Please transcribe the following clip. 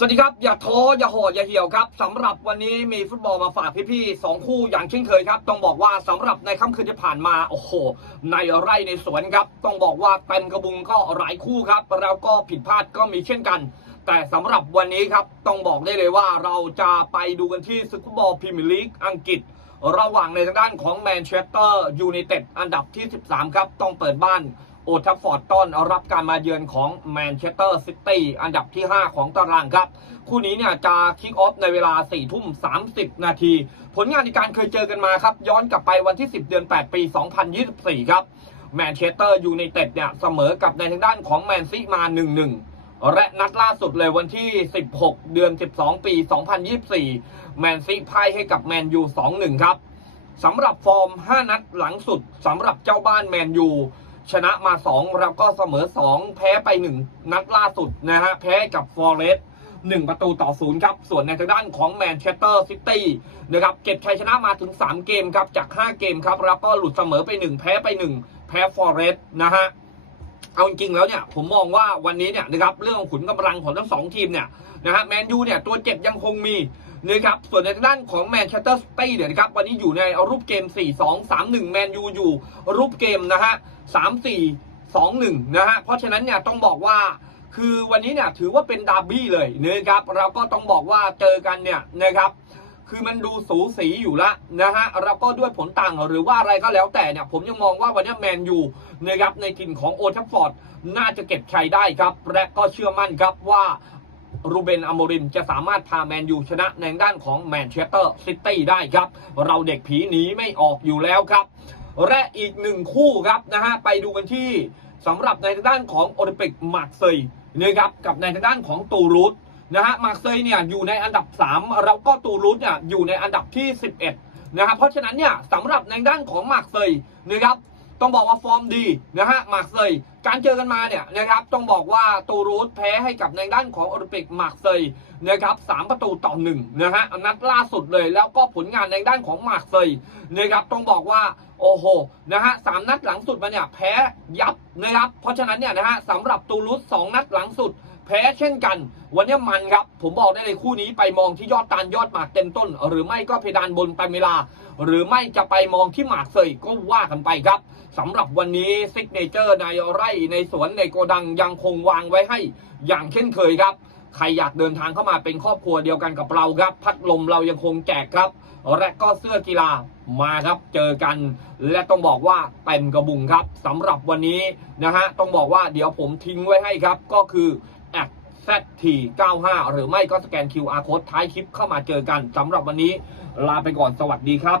สวัสดีครับ อย่าท้ออย่าห่ออย่าเหี่ยวครับสำหรับวันนี้มีฟุตบอลมาฝากพี่ๆสองคู่อย่างเช่นเคยครับ ต้องบอกว่าสำหรับในค่ำคืนที่ผ่านมาโอ้โหในไร่ในสวนครับ ต้องบอกว่าเต็มกระบุงก็หลายคู่ครับแล้วก็ผิดพลาดก็มีเช่นกัน แต่สำหรับวันนี้ครับต้องบอกได้เลยว่าเราจะไปดูกันที่ศึกฟุตบอลพรีเมียร์ลีกอังกฤษ ระหว่างในทางด้านของแมนเชสเตอร์ยูไนเต็ดอันดับที่ 13 ครับ ต้องเปิดบ้าน โอทัฟฟอร์ดต้อนรับการมาเยือนของแมนเชสเตอร์ซิตี้อันดับที่ 5 ของตารางครับ คู่นี้เนี่ยจะคิกออฟในเวลา 4 ทุ่ม 30 นาที ผลงานในการเคยเจอกันมาครับ ย้อนกลับไปวันที่ 10 เดือน 8 ปี 2024 ครับแมนเชสเตอร์ยูไนเต็ดเนี่ยเสมอกับในทางด้านของแมนซีมา 1-1 และนัดล่าสุดเลยวันที่ 16 เดือน 12 ปี 2024 แมนซีพ่ายให้กับแมนยู 2-1 ครับสำหรับฟอร์ม 5 นัดหลังสุดสำหรับเจ้าบ้านแมนยู ชนะมา 2 แล้วก็เสมอ 2 แพ้ไป 1 นัดล่าสุดนะฮะ แพ้กับฟอร์เรสต์1ประตูต่อศูนย์ครับ ส่วนในทางด้านของแมนเชสเตอร์ซิตี้นะครับ เก็บชัยชนะมาถึง 3 เกมครับ จาก 5 เกมครับ แล้วก็หลุดเสมอไป 1 แพ้ไป 1 แพ้ฟอร์เรสต์นะฮะ เอาจริงๆแล้วเนี่ย ผมมองว่าวันนี้เนี่ยนะครับ เรื่องของขุนกำลังของทั้งสองทีมเนี่ยนะฮะ แมนยูเนี่ยตัวเจ็บยังคงมี นะครับส่วนในด้านของแมนเชสเตอร์ซิตี้เนี่ยนะครับวันนี้อยู่ในรูปเกม 4 2 3 1 แมนยูอยู่รูปเกมนะฮะ3 4 2 1 นะฮะเพราะฉะนั้นเนี่ยต้องบอกว่าคือวันนี้เนี่ยถือว่าเป็นดาร์บี้เลยนะครับเราก็ต้องบอกว่าเจอกันเนี่ยนะครับคือมันดูสูสีอยู่ล้วนะฮะแล้วก็ด้วยผลต่างหรือว่าอะไรก็แล้วแต่เนี่ยผมยังมองว่าวันนี้แมนยูนะครับในถิ่นของโอทัฟฟอร์ดน่าจะเก็บชัยได้ครับ และก็เชื่อมั่นครับว่า รูเบนอโมริมจะสามารถพาแมนยูชนะในด้านของแมนเชสเตอร์ซิตี้ได้ครับ เราเด็กผีหนีไม่ออกอยู่แล้วครับ และอีกหนึ่งคู่ครับนะฮะไปดูกันที่สำหรับในด้านของโอลิมปิกมาร์เซยนะครับกับในด้านของตูรูสนะฮะมาร์เซยเนี่ยอยู่ในอันดับ 3 แล้วก็ตูรูสเนี่ยอยู่ในอันดับที่ 11นะครับเพราะฉะนั้นเนี่ยสำหรับในด้านของมาร์เซยนะครับ ต้องบอกว่าฟอร์มดีนะฮะมาร์เซยการเจอกันมาเนี่ยนะครับต้องบอกว่าตูรูสแพ้ให้กับในด้านของโอลิมปิกมาร์เซยนะครับสามประตูต่อหนึ่งนะฮะนัดล่าสุดเลย แล้วก็ผลงานในด้านของมาร์เซยนะครับต้องบอกว่าโอ้โหนะฮะสามนัดหลังสุดมาเนี่ยแพ้ยับนะครับเพราะฉะนั้นเนี่ยนะฮะสำหรับตูรูสสองนัดหลังสุดแพ้เช่นกัน วันนี้มันครับ ผมบอกได้เลยคู่นี้ไปมองที่ยอดตาลยอดหมากเต็มต้น หรือไม่ก็เพดานบนไปเวลา หรือไม่จะไปมองที่หมากเซยก็ว่ากันไปครับสำหรับวันนี้ซิกเนเจอร์ในไร่ในสวนในโกดังยังคงวางไว้ให้อย่างเช่นเคยครับ ใครอยากเดินทางเข้ามาเป็นครอบครัวเดียวกันกับเราครับ พัดลมเรายังคงแจกครับ และก็เสื้อกีฬามาครับเจอกัน และต้องบอกว่าเต็มกระบุงครับสำหรับวันนี้นะฮะต้องบอกว่าเดี๋ยวผมทิ้งไว้ให้ครับก็คือแอด ZT95 หรือไม่ก็สแกน QR code ท้ายคลิปเข้ามาเจอกันสำหรับวันนี้ลาไปก่อนสวัสดีครับ